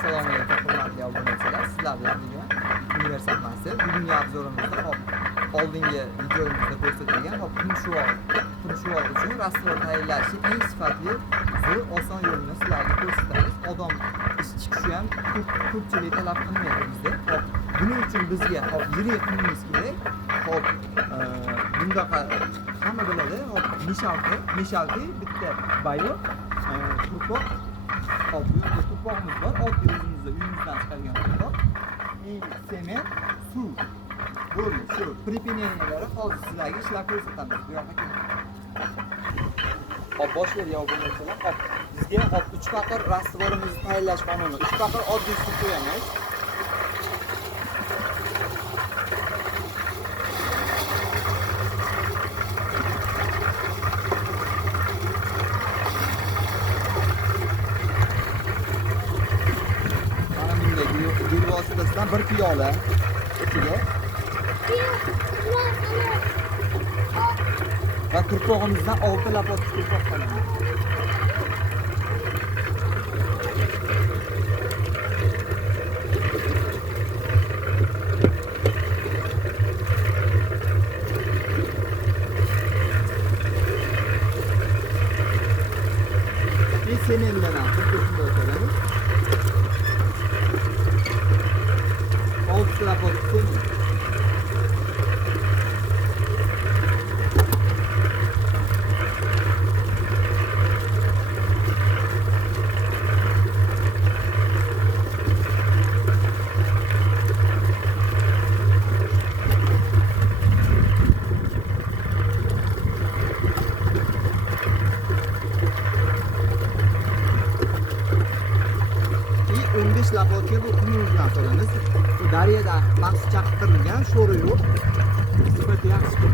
Assalomu alaykum hurmatli obunachilar. Sizlar bilan bugun Universal Master bugungi obzorimizda oldingi videomizda ko'rsatilgan tumshuvoq uchun rastvor tayyorlashni eng sifatli, zo'r, oson yo'lini sizlarga ko'rsatamiz. Odam ish chiqishi ham ko'pchilik talab qilmaydi bizda. Buning uchun bizga yirik qilishimiz kerak. Bundaqa hamma biladi. Mishalki bitta bayo turpoq. Bu yerda turpoqimiz bor. Oddiy uyimizdan chiqargan turpoq. Sement, suv. Bo'ldi. Shu pripineniyalari hozir sizlarga ishlab ko'rsatamiz. Bu yoqqa keling. Boshlaydigan bo'lsanlar, bizga 3 paqir rastvorimizni tayyorlash qonuni. 3 paqir oddiy suv qo'yamiz. Gul vositasidan 1 piyola ichiga va turpog'imizdan 6 lapot turpoq qolamiz. Sement bilan turpoqni o'tamiz. 6 lapot sement. Lapotga bu qumimizdan solamiz. Bu daryodan maxsus chaqirtirilgan, sho'ri yo'q. Sifati yaxshi.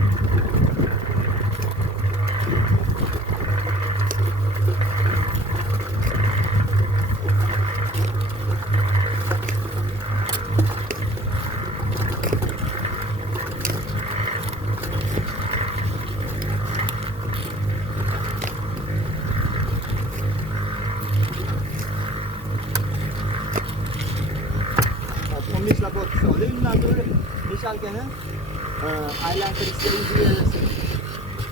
Lapot solib, undan sonra mishalkani aylantirishga ulgurasiz.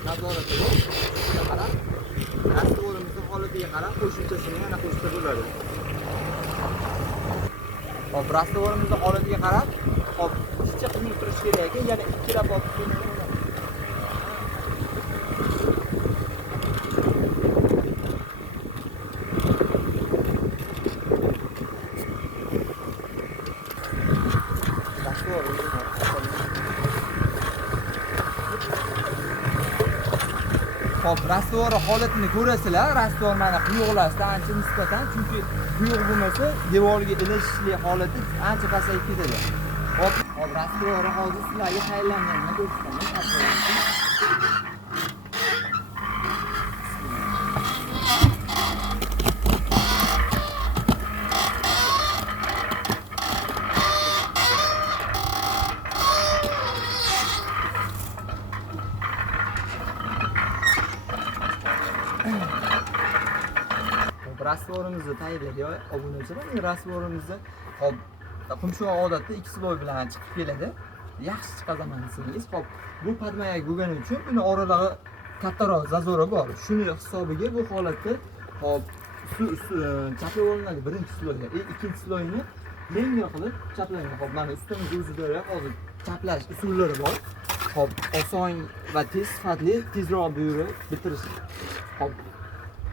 Nazorat qilib, qarab, rastvorimizning holatiga qarab qo'shimchasini yana qo'shsa bo'ladi. Rastvorimizning holatiga qarab, ishcha quyib turish kerak ekan, yana 2 lapot rastvor holatini ko'rasizlar. Rastvor mana quyuqlashdan ancha nisbatan, chunki quyuq bo'lmasa devorga ilishishli holati ancha pasayib ketadi. Rastvor hozir sizlarga tayyorlanganini ko'rsataman. Rastvorimizni tayyorladik obunachilar. Rastvorimizni qumshuvoq odatda 2 sloy bilan chiqib keladi. Yaxshi chiqazaman desangiz, bu padmayak bo'lgani uchun buni oralari kattaroq zazora bor. Shuni hisobiga bu holatda chaplab olinadi birinchi sloyga. Ikkinchi sloyni yengil qilib chaplanadi. Mana ustimizda o'zida hozir chaplash usullari bor. Oson va tez sifatli, tezroq buyurib bitirish.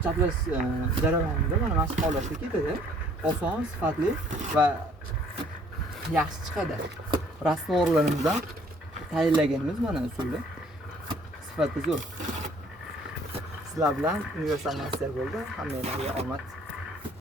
Chaplash jarayonida mana shu holatda ketadi. Oson, sifatli va yaxshi chiqadi. Rastvorlarimizdan tayyorlaganimiz mana usulda. Sifati zo'r. Sizlar bilan Universal Master bo'ldi. Hammanglarga omad.